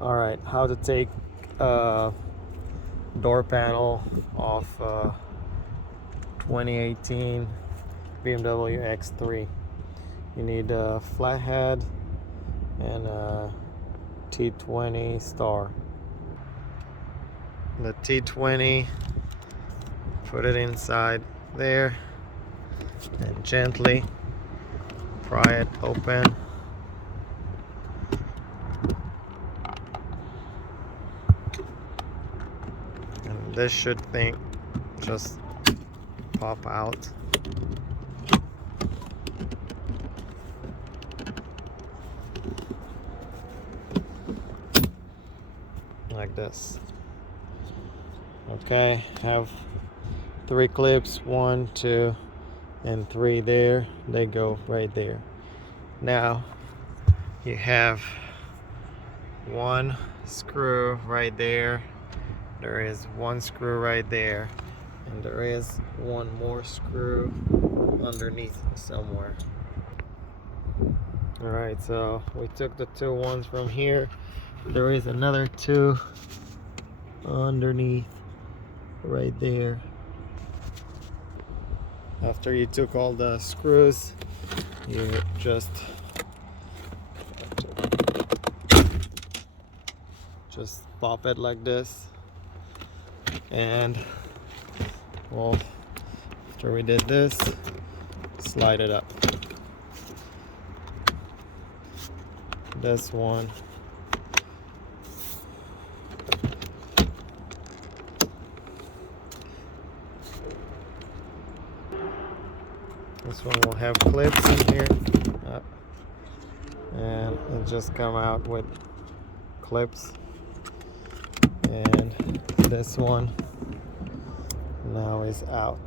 All right, how to take door panel off 2018 BMW X3. You need a flathead and a T20 star. The T20, put it inside there and gently pry it open. And this should just pop out. Like this. Okay, have 3 clips, 1, 2, and 3 there. They go right there. Now you have 1 screw right there. There is 1 screw right there, and there is 1 more screw underneath somewhere. All right, so we took the 2 ones from here. There is another 2 underneath right there. After you took all the screws, you just pop it like this, and well, after we did this, slide it up. This one, this one will have clips in here, and it'll just come out with clips. And this one now is out.